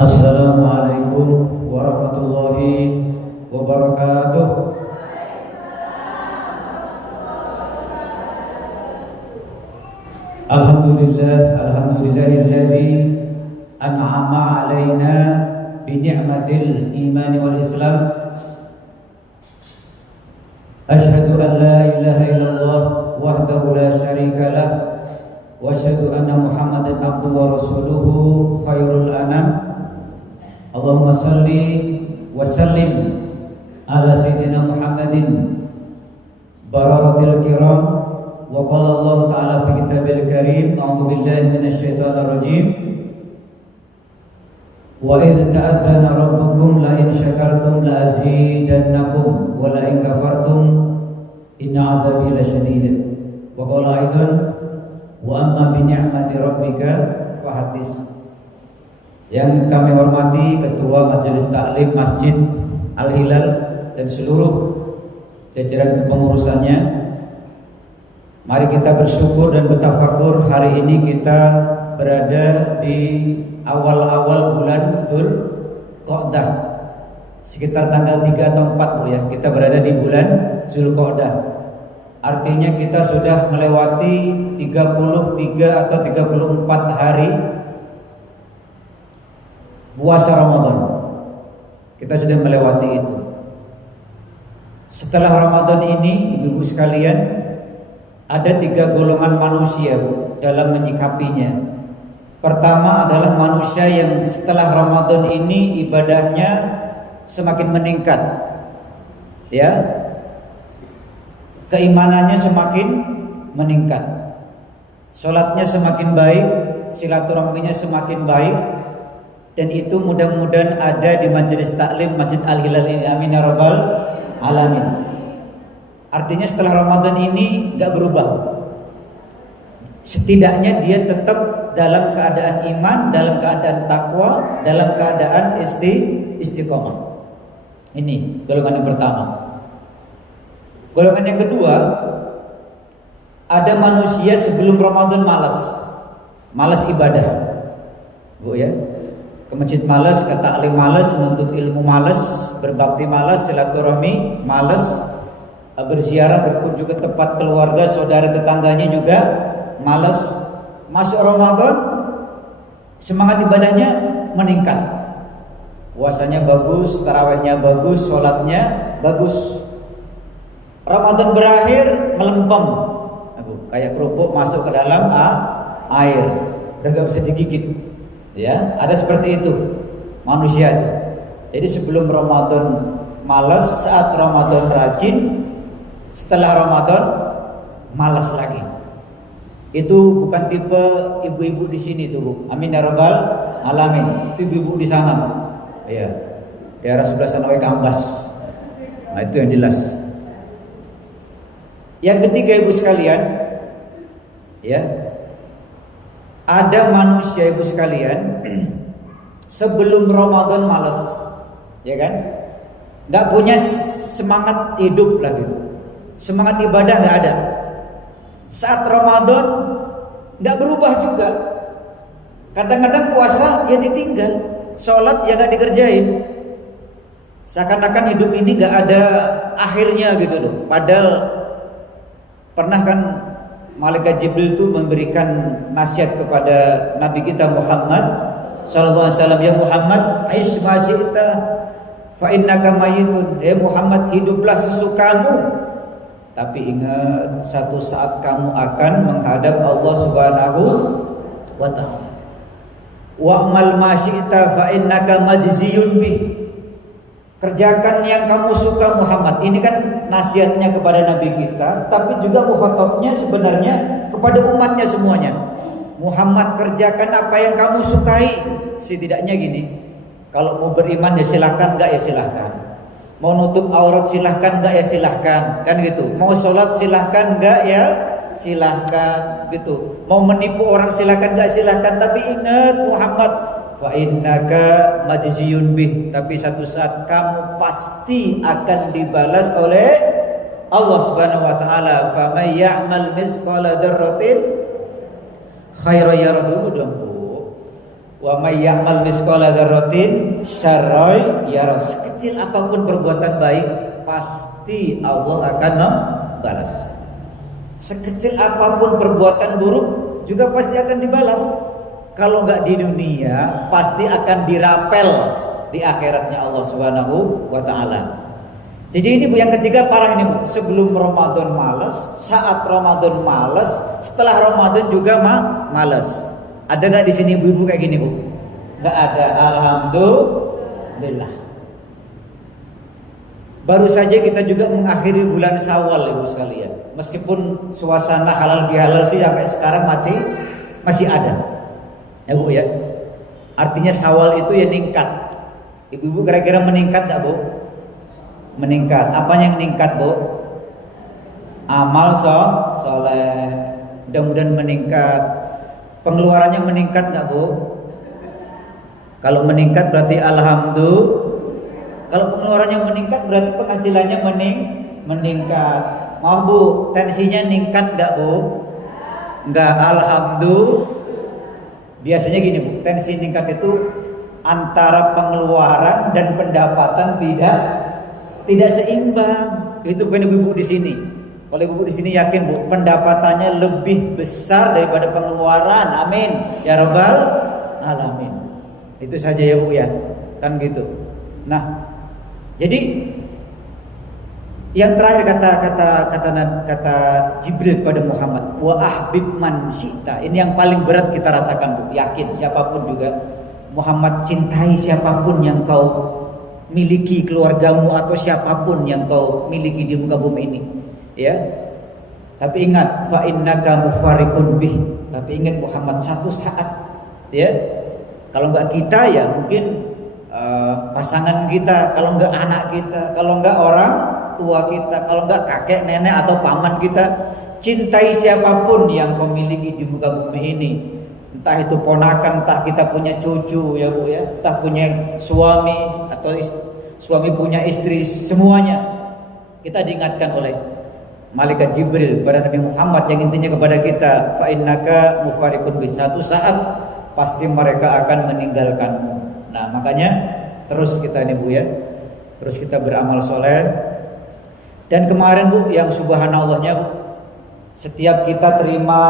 Assalamualaikum warahmatullahi wabarakatuh. Alhamdulillahilladzi an'ama 'alaina bi ni'matil iman wal islam. Asyhadu an la ilaha illallah wahdahu la syarika lah wa asyhadu anna Muhammadan abduhu wa rasuluhu khairul anam. Allahumma salli wa sallim ala sayyidina Muhammadin bararatil kiram. Wa qala Allah ta'ala fi kitabil karim, a'udzu billahi minasyaitonir rajim. Wa idh ta'adzana rabbukum la in syakartum la azidannakum wa la in kafartum inna 'adzabi lasyadid. Wa qala aidan wa amma bi ni'mati rabbika fahaddits. Yang kami hormati Ketua Majelis Taklim Masjid Al-Hilal dan seluruh jajaran kepengurusannya, mari kita bersyukur dan bertafakur. Hari ini kita berada di awal-awal bulan Dzulqa'dah, sekitar tanggal 3 atau 4 Bu ya. Kita berada di bulan Dzulqa'dah. Artinya kita sudah melewati 33 atau 34 hari puasa Ramadan. Kita sudah melewati itu. Setelah Ramadan ini, ibu-ibu sekalian, ada 3 golongan manusia dalam menyikapinya. Pertama adalah manusia yang setelah Ramadan ini ibadahnya semakin meningkat, ya, keimanannya semakin meningkat, sholatnya semakin baik, silaturahminya semakin baik. Dan itu mudah-mudahan ada di Majelis Taklim Masjid Al-Hilal ini, amin ya rabbal alamin. Artinya setelah Ramadan ini gak berubah. Setidaknya dia tetap dalam keadaan iman, dalam keadaan takwa, dalam keadaan istiqomah. Ini golongan yang pertama. Golongan yang kedua, ada manusia sebelum Ramadan malas ibadah, Bu ya. Ke masjid malas, ke taklim malas, menuntut ilmu malas, berbakti malas, silaturahmi malas, berziarah, berkunjung ke tempat keluarga, saudara, tetangganya juga malas. Masuk Ramadan, semangat ibadahnya meningkat, puasanya bagus, tarawihnya bagus, sholatnya bagus. Ramadan berakhir melempem, kayak kerupuk masuk ke dalam air, udah gak bisa digigit. Ya, ada seperti itu manusia itu. Jadi sebelum Ramadan malas, saat Ramadan rajin, setelah Ramadan malas lagi. Itu bukan tipe ibu-ibu di sini tuh, Bu. Amin ya rabbal alamin. Itu ibu-ibu di sana. Iya. Daerah sebelah sana Kambas. Nah, itu yang jelas. Yang ketiga, ibu sekalian, ya. Ada manusia, ibu sekalian, sebelum Ramadan malas, ya kan? Gak punya semangat hidup lah gitu. Semangat ibadah gak ada. Saat Ramadan gak berubah juga. Kadang-kadang puasa ya ditinggal, sholat ya gak dikerjain. Seakan-akan hidup ini gak ada akhirnya gitu loh. Padahal pernah kan Malaikat Jibril itu memberikan nasihat kepada Nabi kita Muhammad sallallahu alaihi wasallam, ya Muhammad, aish ma syi'ta fa innaka mayyitun. Ya Muhammad, hiduplah sesukamu, tapi ingat satu saat kamu akan menghadap Allah Subhanahu wa taala. Wa'mal ma syi'ta fa innaka majziyun bih. Kerjakan yang kamu suka Muhammad. Ini kan nasihatnya kepada Nabi kita, tapi juga mukhatabnya sebenarnya kepada umatnya semuanya. Muhammad, kerjakan apa yang kamu sukai. Setidaknya gini, kalau mau beriman ya silahkan, enggak ya silahkan. Mau nutup aurat silahkan, enggak ya silahkan, kan gitu. Mau sholat silahkan, enggak ya silahkan, gitu. Mau menipu orang silahkan, enggak silahkan. Tapi ingat Muhammad, fa innaka majziyun bih, tapi satu saat kamu pasti akan dibalas oleh Allah Subhanahu wa taala. Fa may ya'mal misqala dzarratin khairan yarah dulu dong, Bu. Wa may ya'mal misqala dzarratin syarran yarah. Sekecil apapun perbuatan baik pasti Allah akan membalas. Sekecil apapun perbuatan buruk juga pasti akan dibalas. Kalau enggak di dunia, pasti akan dirapel di akhiratnya Allah Subhanahu wa taala. Jadi ini Bu yang ketiga parah ini Bu. Sebelum Ramadan malas, saat Ramadan malas, setelah Ramadan juga malas. Ada nggak di sini ibu-ibu kayak gini Bu? Nggak ada. Alhamdulillah. Baru saja kita juga mengakhiri bulan Syawal ibu sekalian. Meskipun suasana halal bihalal sih sampai sekarang masih ada. Ya Bu ya. Artinya Syawal itu ya meningkat. Ibu-ibu kira-kira meningkat nggak Bu? Meningkat. Apanya yang meningkat Bu? Amal soleh. Mudah-mudahan meningkat. Pengeluarannya meningkat nggak Bu? Kalau meningkat berarti alhamdulillah. Kalau pengeluarannya meningkat berarti penghasilannya meningkat. Mau Bu, tensinya meningkat nggak Bu? Nggak, alhamdulillah. Biasanya gini Bu, tensi meningkat itu antara pengeluaran dan pendapatan tidak seimbang. Itu bukan ibu-ibu di sini. Kalau ibu di sini yakin Bu, pendapatannya lebih besar daripada pengeluaran. Amin ya rabbal alamin. Itu saja ya Bu ya. Kan gitu. Nah, jadi yang terakhir kata Jibril kepada Muhammad, wa ahbib man syi'ta. Ini yang paling berat kita rasakan Bu. Yakin siapapun juga, Muhammad cintai siapapun yang kau miliki, keluargamu atau siapapun yang kau miliki di muka bumi ini. Ya, tapi ingat, fa innaka mufariqun bih. Tapi ingat Muhammad, satu saat, ya, kalau enggak kita ya mungkin pasangan kita, kalau enggak anak kita, kalau enggak orang tua kita, kalau enggak kakek nenek atau paman kita. Cintai siapapun yang kau miliki di muka bumi ini, entah itu ponakan, entah kita punya cucu ya Bu ya, entah punya suami atau suami punya istri, semuanya kita diingatkan oleh Malaikat Jibril kepada Nabi Muhammad yang intinya kepada kita, fa innaka mufariqun bi. Satu saat pasti mereka akan meninggalkanmu. Nah, makanya terus kita ini Bu ya, terus kita beramal soleh. Dan kemarin Bu, yang subhanallahnya Bu, setiap kita terima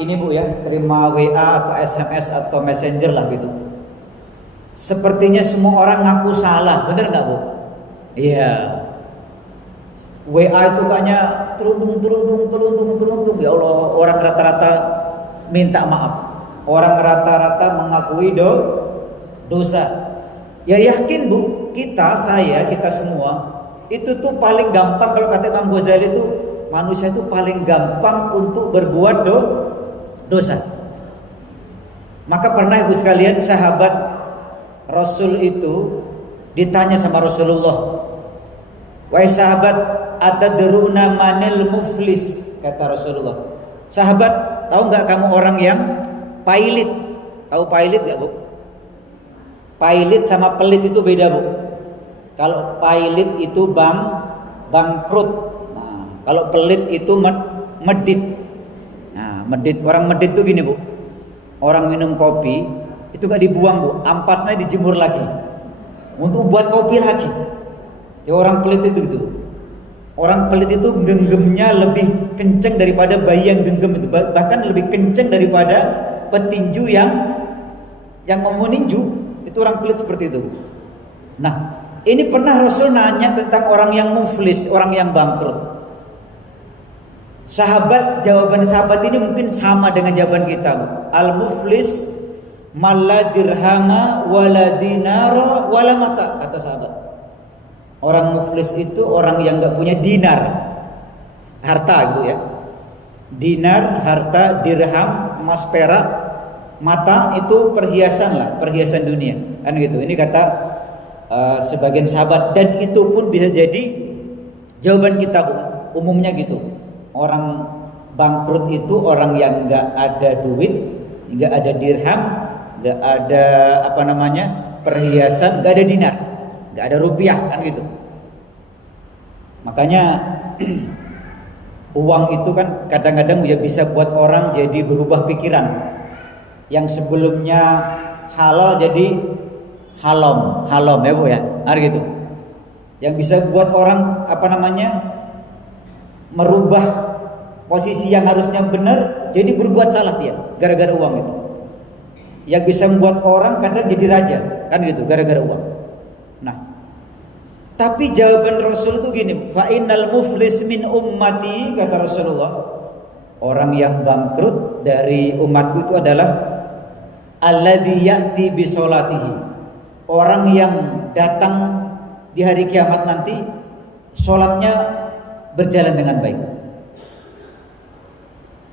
ini Bu ya, terima WA atau SMS atau Messenger lah gitu, sepertinya semua orang ngaku salah, bener nggak Bu? Iya. WA itu kayaknya terundung. Ya Allah, orang rata-rata minta maaf. Orang rata-rata mengakui dosa. Ya yakin Bu, kita semua itu tuh paling gampang. Kalau kata Imam Ghazali itu, manusia itu paling gampang untuk berbuat dosa. Maka pernah ibu sekalian, sahabat Rasul itu ditanya sama Rasulullah, wahai sahabat, atadruna manil muflis? Kata Rasulullah, sahabat, tahu nggak kamu orang yang pailit? Tahu pailit nggak Bu? Pailit sama pelit itu beda Bu. Kalau pailit itu bangkrut. Nah, kalau pelit itu medit. Nah, medit, orang medit itu gini Bu. Orang minum kopi itu gak dibuang Bu, ampasnya dijemur lagi untuk buat kopi lagi. Ya, orang pelit itu gitu. Orang pelit itu genggamnya lebih kencang daripada bayi yang genggam itu, bahkan lebih kencang daripada petinju yang mau meninju. Itu orang pelit seperti itu. Nah, ini pernah Rasul nanya tentang orang yang muflis, orang yang bangkrut. Jawaban sahabat ini mungkin sama dengan jawaban kita. Al-muflis malla dirhama wala dinara wala mata, kata sahabat. Orang muflis itu orang yang enggak punya dinar, harta Ibu ya. Dinar, harta, dirham, emas perak, mata itu perhiasan lah, perhiasan dunia. Kan gitu. Ini kata sebagian sahabat, dan itu pun bisa jadi jawaban kita Bu. Umumnya gitu. Orang bangkrut itu orang yang enggak ada duit, enggak ada dirham, enggak ada perhiasan, enggak ada dinar, enggak ada rupiah, kan gitu. Makanya uang itu kan kadang-kadang ya bisa buat orang jadi berubah pikiran. Yang sebelumnya halal jadi halom ya Bu ya. Hari gitu. Yang bisa buat orang merubah posisi yang harusnya benar jadi berbuat salah dia gara-gara uang itu. Yang bisa membuat orang kadang jadi raja, kan gitu, gara-gara uang. Nah, tapi jawaban Rasul itu gini, fa innal muflis min ummati, kata Rasulullah, orang yang bangkrut dari umatku itu adalah alladzi ya'ti bi sholatihi, orang yang datang di hari kiamat nanti sholatnya berjalan dengan baik,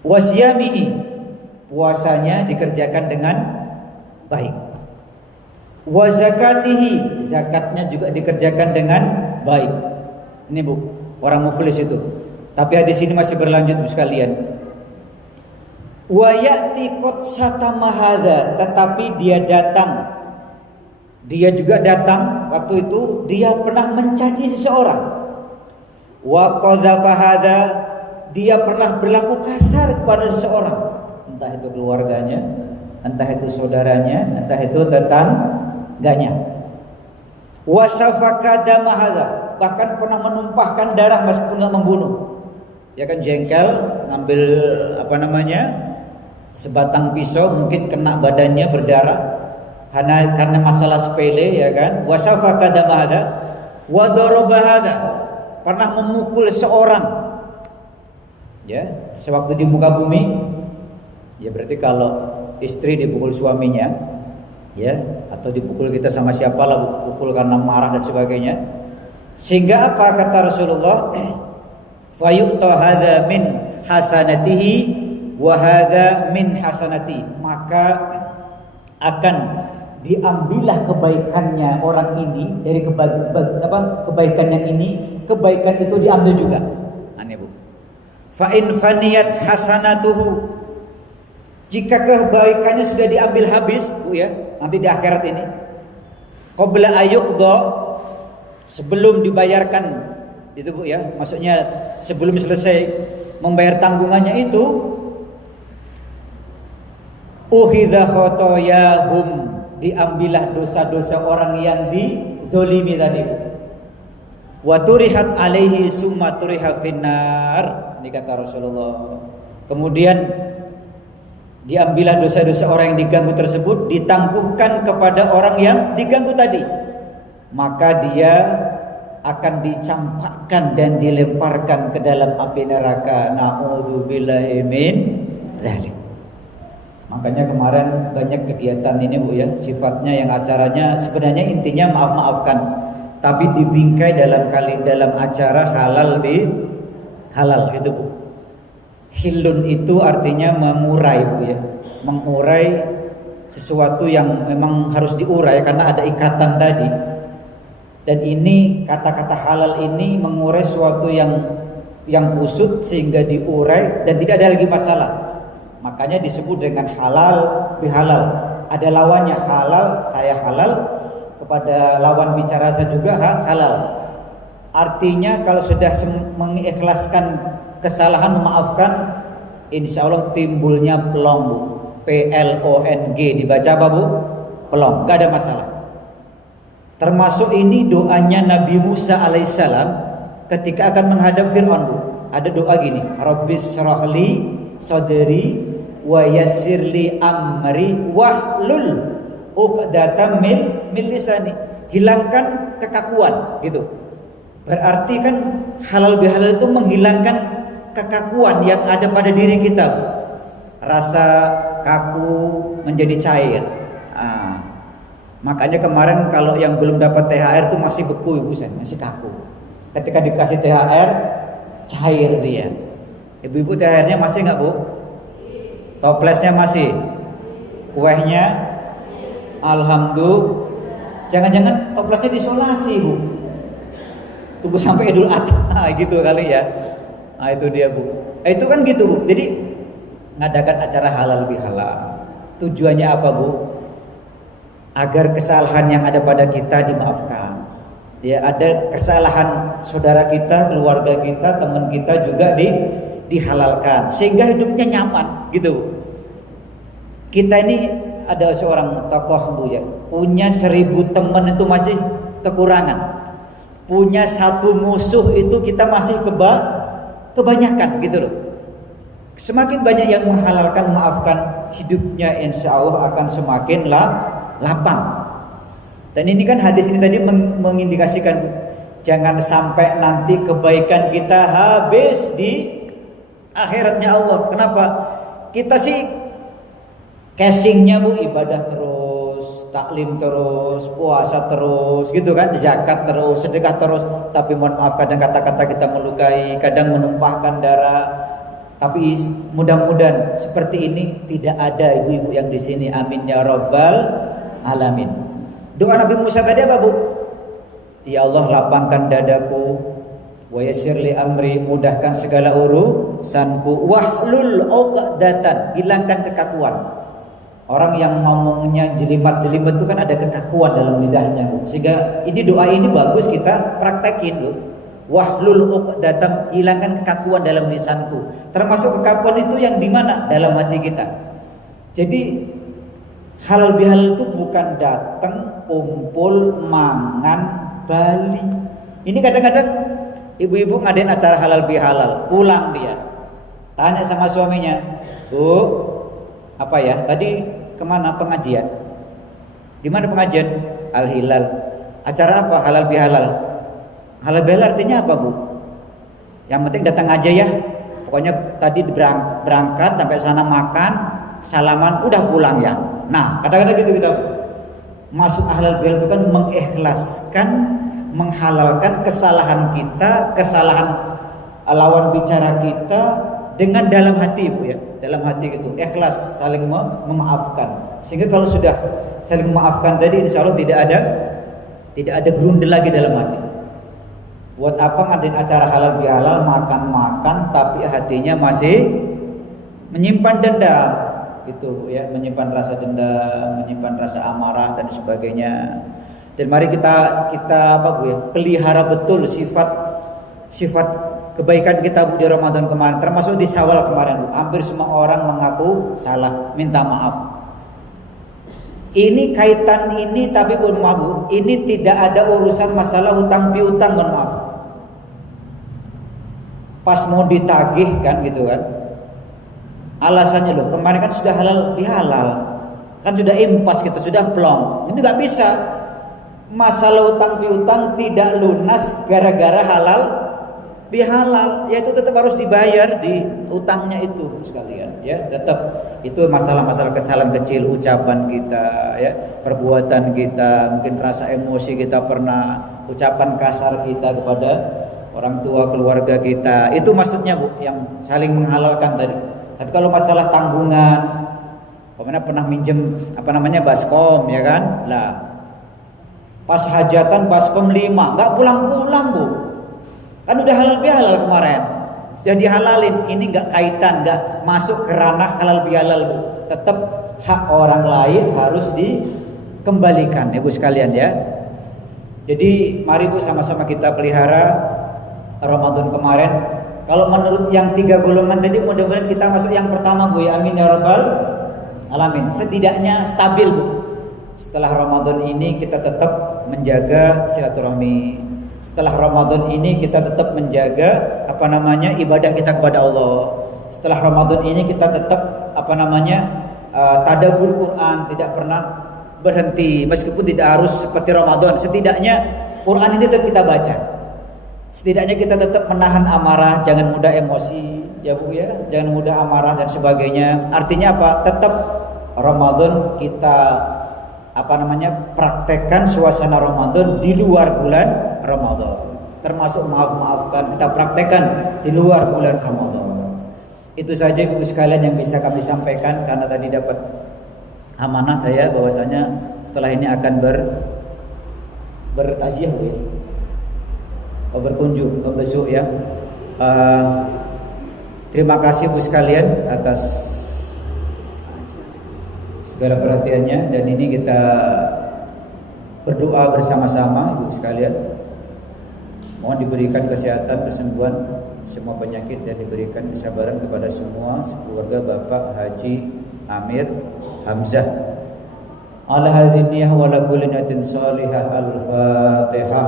wasyamihi, puasanya dikerjakan dengan baik, wa zakatihi, zakatnya juga dikerjakan dengan baik. Ini Bu, orang muflis itu. Tapi hadis ini masih berlanjut Bu sekalian. Wa ya'ti qad satama hadza, tetapi dia juga datang waktu itu dia pernah mencaci seseorang. Wa qadzafa hadza, dia pernah berlaku kasar kepada seseorang, entah itu keluarganya, entah itu saudaranya, entah itu tetangganya. Wa safaka dama hadza, bahkan pernah menumpahkan darah meskipun enggak membunuh. Ya kan, jengkel, ngambil sebatang pisau, mungkin kena badannya berdarah karena masalah sepele, ya kan. Wa safaka dama hadza wa daraba hadza, pernah memukul seorang. Ya, sewaktu di muka bumi. Ya berarti kalau istri dipukul suaminya, ya, atau dipukul kita sama siapalah, pukul karena marah dan sebagainya. Sehingga apa kata Rasulullah? Fayu'ta hadza min hasanatihi wa hadza min hasanati, maka akan diambillah kebaikannya orang ini dari kebaikan yang ini, kebaikan itu diambil juga. Aneh Bu. Fa in faniyat hasanatuhu, jika kebaikannya sudah diambil habis Bu ya, nanti di akhirat ini, qabla ayyuqda, sebelum dibayarkan itu Bu ya, maksudnya sebelum selesai membayar tanggungannya itu, ukhidha khotoyahum, diambillah dosa-dosa orang yang dizalimi tadi. Wa turihat alaihi summa turiha finnar, ini kata Rasulullah. Kemudian diambillah dosa-dosa orang yang diganggu tersebut, ditangguhkan kepada orang yang diganggu tadi, maka dia akan dicampakkan dan dilemparkan ke dalam api neraka. Na'udzubillahi min dzalik. Makanya kemarin banyak kegiatan ini Bu ya, sifatnya yang acaranya sebenarnya intinya maaf-maafkan, tapi dibingkai dalam acara halal di halal itu Bu. Hilun itu artinya mengurai Bu ya, mengurai sesuatu yang memang harus diurai karena ada ikatan tadi. Dan ini kata-kata halal ini mengurai sesuatu yang kusut sehingga diurai dan tidak ada lagi masalah. Makanya disebut dengan halal bihalal. Ada lawannya, halal saya halal, kepada lawan bicara saya juga halal. Artinya kalau sudah mengikhlaskan kesalahan, memaafkan, insya Allah timbulnya pelong Bu. PLONG dibaca apa Bu? Pelong, gak ada masalah. Termasuk ini doanya Nabi Musa alaihissalam ketika akan menghadap Fir'aun Bu. Ada doa gini, Rabbis syrahli sadri wa yassirli amri wahlul uqdatam min lisani, hilangkan kekakuan gitu. Berarti kan halal bihalal itu menghilangkan kekakuan yang ada pada diri kita. Rasa kaku menjadi cair. Makanya kemarin kalau yang belum dapat THR itu masih beku Ibu, masih kaku. Ketika dikasih THR cair dia. Ibu-ibu THR-nya masih enggak Bu? Toplesnya masih? Kuehnya? Alhamdulillah. Jangan-jangan toplesnya disolasi Bu. Tunggu sampai Idul Adha gitu kali ya. Nah itu dia Bu. Itu kan gitu Bu. Jadi ngadakan acara halal bihalal. Tujuannya apa Bu? Agar kesalahan yang ada pada kita dimaafkan. Ya, ada kesalahan saudara kita, keluarga kita, teman kita juga dihalalkan sehingga hidupnya nyaman gitu. Kita ini ada seorang tokoh Bu ya, punya 1000 teman itu masih kekurangan. Punya 1 musuh itu kita masih kebanyakan gitu loh. Semakin banyak yang menghalalkan, maafkan, hidupnya insya Allah akan semakin lapang. Dan ini kan hadis ini tadi mengindikasikan jangan sampai nanti kebaikan kita habis di akhiratnya Allah. Kenapa? Kita sih casingnya Bu, ibadah terus, taklim terus, puasa terus, gitu kan, zakat terus, sedekah terus. Tapi mohon maaf kadang kata-kata kita melukai, kadang menumpahkan darah. Tapi mudah-mudahan seperti ini tidak ada ibu-ibu yang di sini. Amin ya rabbal alamin. Doa Nabi Musa tadi apa Bu? Ya Allah lapangkan dadaku, wa yassir li amri, mudahkan segala urusanku, wahlul 'uqdatan, hilangkan kekakuan. Orang yang ngomongnya jelimet-jelimet itu kan ada kekakuan dalam lidahnya Bu. Sehingga ini doa ini bagus kita praktekin Bu. Wahlul 'uqdatan, hilangkan kekakuan dalam lisanku. Termasuk kekakuan itu yang di mana? Dalam hati kita. Jadi halal bihalal itu bukan datang, kumpul, mangan, bali. Ini kadang-kadang ibu-ibu ngadain acara halal bihalal, pulang dia tanya sama suaminya, Bu, apa ya tadi kemana pengajian? Di mana pengajian? Al Hilal. Acara apa? Halal bihalal. Halal bihalal artinya apa Bu? Yang penting datang aja ya. Pokoknya tadi berangkat sampai sana makan, salaman, udah pulang ya. Nah kadang-kadang gitu kita masuk halal bihalal itu kan mengikhlaskan, menghalalkan kesalahan kita, kesalahan lawan bicara kita dengan dalam hati Bu ya, dalam hati gitu, ikhlas, saling memaafkan. Sehingga kalau sudah saling memaafkan tadi, insya Allah tidak ada berundel lagi dalam hati. Buat apa ngadain acara halal bihalal, makan-makan tapi hatinya masih menyimpan dendam, gitu Bu ya, menyimpan rasa dendam, menyimpan rasa amarah dan sebagainya. Dan mari kita apa Bu ya, pelihara betul sifat kebaikan kita Bu di Ramadan kemarin, termasuk di Syawal kemarin Bu. Hampir semua orang mengaku salah, minta maaf. Ini kaitan ini tapi mohon maaf Bu, ini tidak ada urusan masalah hutang piutang, mohon maaf. Pas mau ditagih kan gitu kan. Alasannya loh, kemarin kan sudah halal bihalal. Kan sudah impas kita, sudah plong. Ini nggak bisa. Masalah hutang piutang tidak lunas gara-gara halal bihalal, yaitu tetap harus dibayar di utangnya itu sekalian ya. Tetap itu masalah-masalah kesalahan kecil, ucapan kita ya, perbuatan kita, mungkin rasa emosi kita, pernah ucapan kasar kita kepada orang tua, keluarga kita. Itu maksudnya Bu, yang saling menghalalkan tadi. Tapi kalau masalah tanggungan, pernah minjem baskom ya kan? Lah pas hajatan baskom 5 nggak pulang-pulang Bu, kan udah halal bihalal kemarin, jadi halalin. Ini nggak kaitan, nggak masuk ke ranah halal bihalal Bu. Tetap hak orang lain harus dikembalikan ya Bu sekalian ya. Jadi mari Bu sama-sama kita pelihara Ramadan kemarin. Kalau menurut yang 3 golongan tadi, mudah-mudahan kita masuk yang pertama Bu ya, amin ya rabbal alamin. Setidaknya stabil Bu. Setelah Ramadan ini kita tetap menjaga silaturahmi. Setelah Ramadan ini kita tetap menjaga ibadah kita kepada Allah. Setelah Ramadan ini kita tetap tadabbur Quran, tidak pernah berhenti meskipun tidak harus seperti Ramadan. Setidaknya Quran ini tetap kita baca. Setidaknya kita tetap menahan amarah, jangan mudah emosi ya Bu ya, jangan mudah amarah dan sebagainya. Artinya apa? Tetap Ramadan kita praktekkan suasana Ramadan di luar bulan Ramadan. Termasuk maafkan kita praktekkan di luar bulan Ramadan. Itu saja Ibu sekalian yang bisa kami sampaikan, karena tadi dapat amanah saya bahwasanya setelah ini akan bertaziah ya. Berkunjung besok ya. Terima kasih Bu sekalian atas segala perhatiannya, dan ini kita berdoa bersama-sama Ibu sekalian. Mohon diberikan kesehatan, kesembuhan semua penyakit, dan diberikan kesabaran kepada semua keluarga Bapak Haji Amir Hamzah ala hadhihi niyyah wa ala kulli niyatin salihah. Al-Fatihah.